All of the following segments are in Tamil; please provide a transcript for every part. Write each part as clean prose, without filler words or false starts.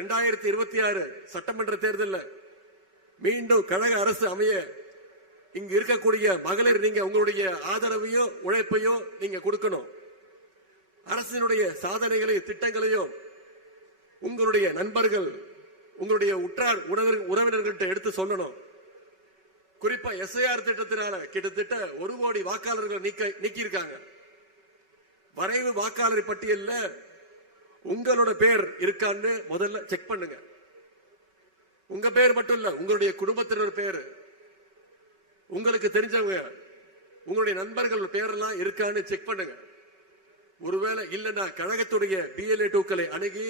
2026 சட்டமன்ற தேர்தலில் மீண்டும் கழக அரசு அமைய இங்க இருக்கக்கூடிய மகளிர் நீங்க உங்களுடைய ஆதரவையோ உழைப்பையோ நீங்க கொடுக்கணும். அரசினுடைய சாதனைகளையும் திட்டங்களையும் உங்களுடைய நண்பர்கள் உங்களுடைய உற்றார் உறவினர்கள்ட்ட எடுத்து சொல்லணும். குறிப்பா எஸ்ஐஆர் திட்டத்தினால கிட்டத்தட்ட 1 கோடி வாக்காளர்கள் நீக்கி இருக்காங்க. வரைவு வாக்காளர் பட்டியலில் உங்களோட பேர் இருக்கான்னு முதல்ல செக் பண்ணுங்க. உங்க பேர் மட்டும் இல்ல, உங்களுடைய குடும்பத்தினர் பேர், உங்களுக்கு தெரிஞ்சவங்க உங்களுடைய நண்பர்கள் பேரெல்லாம் இருக்கான்னு செக் பண்ணுங்க. ஒருவேளை இல்லைன்னா கழகத்துடைய BLA 2க்களை அணுகி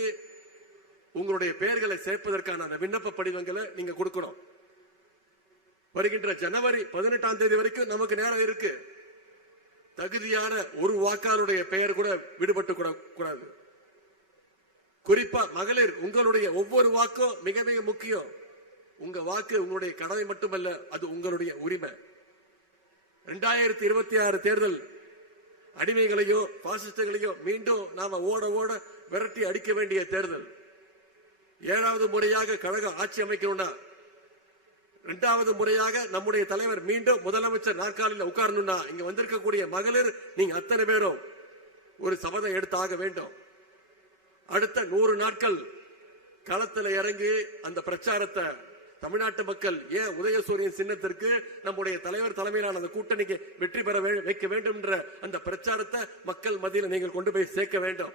உங்களுடைய பெயர்களை சேர்ப்பதற்கான அந்த விண்ணப்ப படிவங்களை நீங்க கொடுக்கணும். வருகின்ற ஜனவரி 18ஆம் தேதி வரைக்கும் நமக்கு நேரம் இருக்கு. தகுதியான ஒரு வாக்காளருடைய பெயர் கூட விடுபட்டு கூடாது. குறிப்பா மகளிர், உங்களுடைய ஒவ்வொரு வாக்கும் மிக மிக முக்கியம். உங்க வாக்கு உங்களுடைய கடமை மட்டுமல்ல, அது உங்களுடைய உரிமை. 2026 தேர்தல் அடிமைகளையோ பாசிஸ்டுகளையோ மீண்டும் நாம ஓட ஓட விரட்டி அடிக்க வேண்டிய தேர்தல். 7வது முறையாக கழக ஆட்சி அமைக்கணும்னா, 2வது முறையாக நம்முடைய தலைவர் மீண்டும் முதலமைச்சர் நாற்காலியில் உட்காரணும்னா, இங்க வந்திருக்கக்கூடிய மகளிர் நீங்க அத்தனை பேரும் ஒரு சபதம் எடுத்தாக வேண்டும். அடுத்த 100 நாட்கள் களத்தில் இறங்கி அந்த பிரச்சாரத்தை தமிழ்நாட்டு மக்கள் ஏன் உதயசூரியன் சின்னத்திற்கு நம்முடைய தலைவர் தலைமையிலான அந்த கூட்டணிக்கு வெற்றி பெற வைக்க வேண்டும் என்ற அந்த பிரச்சாரத்தை மக்கள் மத்தியில் நீங்கள் கொண்டு போய் சேர்க்க வேண்டும்.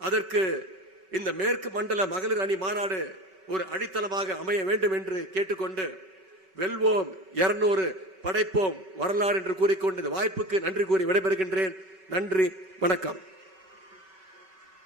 அதற்கு இந்த மேற்கு மண்டல மகளிர் அணி மாநாடு ஒரு அடித்தளமாக அமைய வேண்டும் என்று கேட்டுக்கொண்டு, வெல்வோம் 200 படைப்போம் வரலாறு என்று கூறிக்கொண்டு வாய்ப்புக்கு நன்றி கூறி விடைபெறுகின்றேன். நன்றி, வணக்கம்.